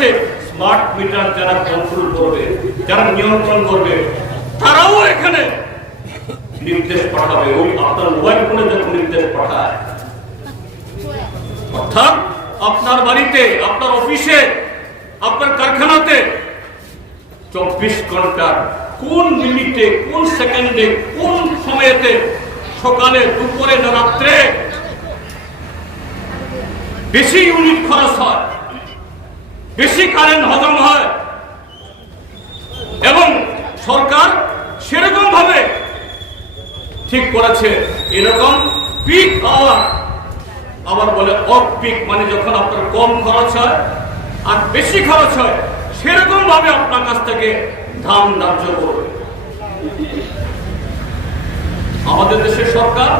গেছে smart meter যারা control করবে, যারা নিয়ন্ত্রণ করবে, তারাও এখানে নির্দেশ পাঠাবে। ওই আপনার মোবাইল ফোনে যখন নির্দেশ পাঠায়, অর্থাৎ আপনার বাড়িতে, আপনার অফিসে, আপনার কারখানাতে 24 ঘন্টার কোন মিনিটে, কোন সেকেন্ডে, কোন সময়েতে, সকালে, দুপুরে না রাত্রে বেশি ইউনিট খরচ হয়, বেশি কারেন্ট হজম হয়, এবং সরকার সেরকম ভাবে ঠিক করেছে। এরকম পিক আওয়ার, আবার বলে অফ পিক, মানে যখন আপনার কম খরচ হয় আর বেশি খরচ হয়, সেরকম ভাবে আপনার কাছ থেকে দাম ধার্য করবে। আমাদের দেশের সরকার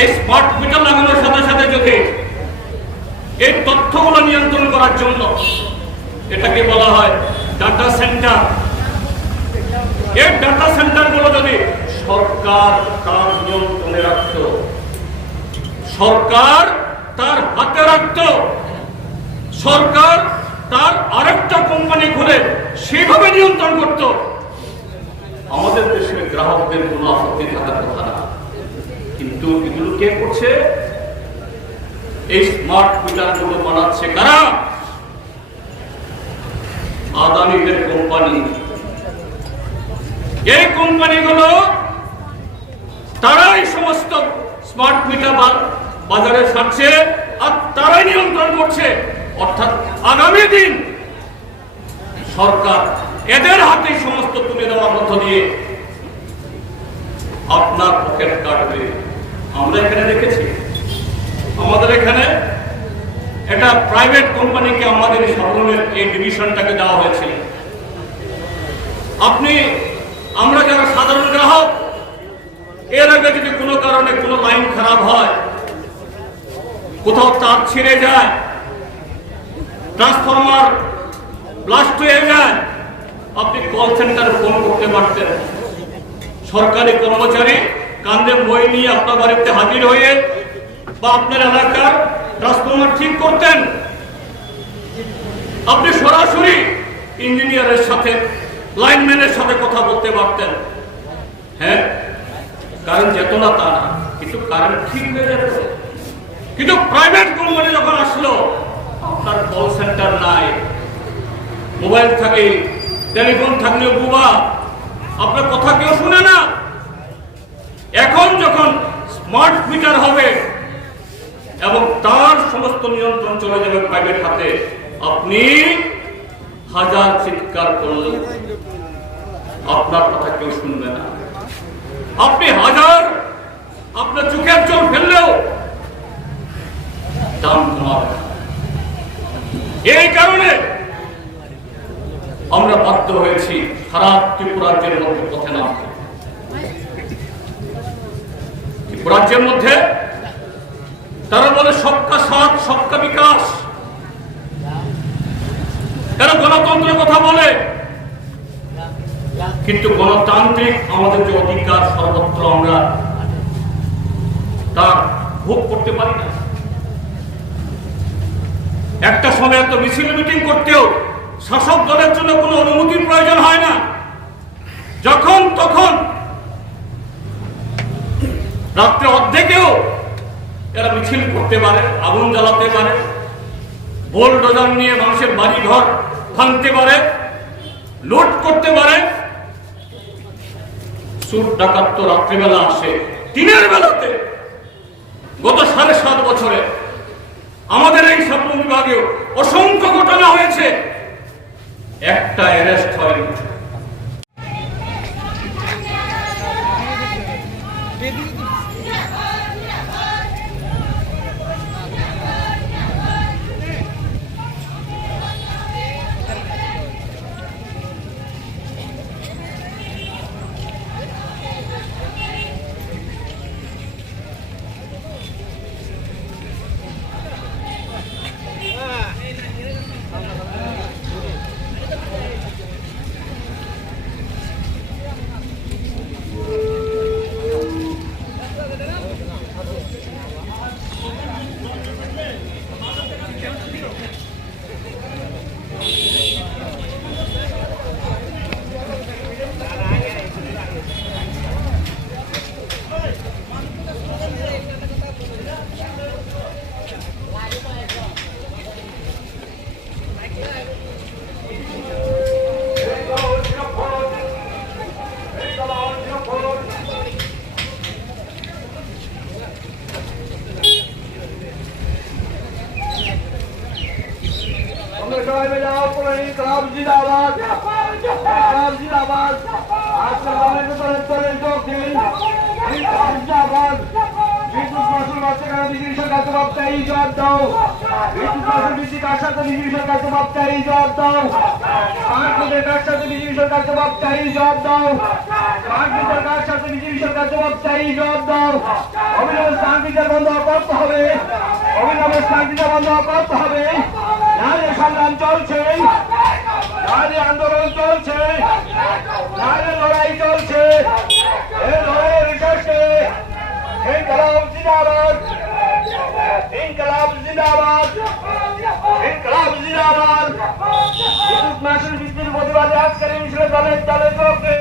এই স্মার্ট মিটার লাগানোর সাথে সাথে যদি এই তথ্যগুলো নিয়ন্ত্রণ করার জন্য, এটাকে বলা হয় ডাটা সেন্টার, এই ডাটা সেন্টারগুলো যদি সরকার তার নিয়ন্ত্রণে রাখত, সরকার তার হাতে রাখত, সরকার তার আরেকটা কোম্পানি খুলে সেভাবে নিয়ন্ত্রণ করত, আমাদের দেশের গ্রাহকদের কোনো আপত্তি থাকার কথা না। কিন্তু এগুলো কে করছে? এই স্মার্ট মিটার গুলো বানাচ্ছে কারা? আদানিদের কোম্পানি। এই কোম্পানিগুলো তারাই সমস্ত স্মার্ট মিটার বাজারে ছাড়ছে আর তারাই নিয়ন্ত্রণ করছে। অর্থাৎ আগামী দিন সরকার এদের হাতে সমস্ত তুলে দেওয়ার মধ্য দিয়ে আপনার পকেট কাটবে। আমরা এখানে দেখেছি, আমাদের এখানে একটা প্রাইভেট কোম্পানিকে আমাদের সাধারণের এই ডিভিশনটাকে দেওয়া হয়েছিল। আমরা যারা সাধারণ গ্রাহক, এর আগে যদি কোনো কারণে কোনো লাইন খারাপ হয়, কোথাও তার ছিঁড়ে যায়, ট্রান্সফরমার ব্লাস্ট হয়ে যায়, আপনি কল সেন্টারে ফোন করতে পারতেন। সরকারি কর্মচারী কান্দে বই নিয়ে আপনার বাড়িতে হাজির হয়ে বা আপনার এলাকার ট্রান্সফরমার ঠিক করতেন। আপনি সরাসরি ইঞ্জিনিয়ারের সাথে, লাইনম্যানের সাথে কথা বলতে পারতেন। হ্যাঁ, কারেন্ট যেত না তা না, কিন্তু কারেন্ট ঠিক হয়ে যেত। কিন্তু প্রাইভেট কোম্পানি যখন আসলো, আপনার কল সেন্টার নাই, মোবাইল থাকে, টেলিফোন থাকলেও বুবা, আপনার কথা কেউ শুনে না। এখন যখন স্মার্ট মিটার হবে এবং তার সমস্ত নিয়ন্ত্রণ চলে যাবে প্রাইভেট হাতে, আপনি হাজার চিৎকার করলেও আপনার কথা কেউ শুনবে না। আপনি হাজার আপনার চোখের জল ফেললেও দাম কমাবে। এই কারণে আমরা বাধ্য হয়েছি খারাপ ত্রিপুরাজ্যের মধ্যে পথে নামতে। ত্রিপুরাজ্যের মধ্যে তারা বলে সবকা সাথ, সবকা বিকাশ। তারা গণতন্ত্রের কথা বলে, কিন্তু গণতান্ত্রিক আমাদের যে অধিকার সর্বত্র আমরা তা ভোগ করতে পারি না। একটা সময় এত মিছিল মিটিং করতেও শাসক দলের জন্য কোনো অনুমতির প্রয়োজন হয় না। যখন তখন রাত্রে অর্ধেকেও এরা মিছিল করতে পারে, আগুন জ্বালাতে পারে, বোলডোজার নিয়ে মানুষের বাড়ি ঘর ভাঙতে পারে, লুট করতে পারে। চোর ডাকাত তো রাত্রিবেলা আসে, দিনের বেলাতে গত 7.5 বছরে আমাদের এই স্বপ্ন বিভাগেও অসংখ্য ঘটনা হয়েছে, একটা অ্যারেস্ট হয়নি। আমরা সবাই মিলে আপনার ইনকলাব জিন্দাবাদ, ইনকলাব জিন্দাবাদ। আজকে আমাদের দলের যোগ দিন, ইনকলাব জিন্দাবাদ। বিদ্যুৎ মাসুল বাচ্চারা বিজেপি সরকার জবাব চাই, জবাব দাও। বিদ্যুৎ মাসুল বৃদ্ধি কার সাথে বিজেপি সরকার জবাব চাই, জবাব দাও। মার্কেটের কার সাথে বিজেপি সরকার জবাব চাই, জবাব দাও। মার্কেটের কার সাথে বিজেপি সরকার জবাব চাই, জবাব দাও। অবিলম্বে স্থান বিচার বন্ধ করতে হবে, অবিলম্বে স্থান বিচার বন্ধ করতে হবে। নারী সংগ্রাম চলছে, নারী আন্দোলন চলছে, নারী লড়াই চলছে। এই লড়াইয়ের শেষে ইনকলাব জিন্দাবাদ, ইনকলাব জিন্দাবাদ, ইনকলাব জিন্দাবাদ। বিদ্যুৎ মাসুল বৃদ্ধির প্রতিবাদে আজকের এই মিছিলে দলে দলে যোগ দিন।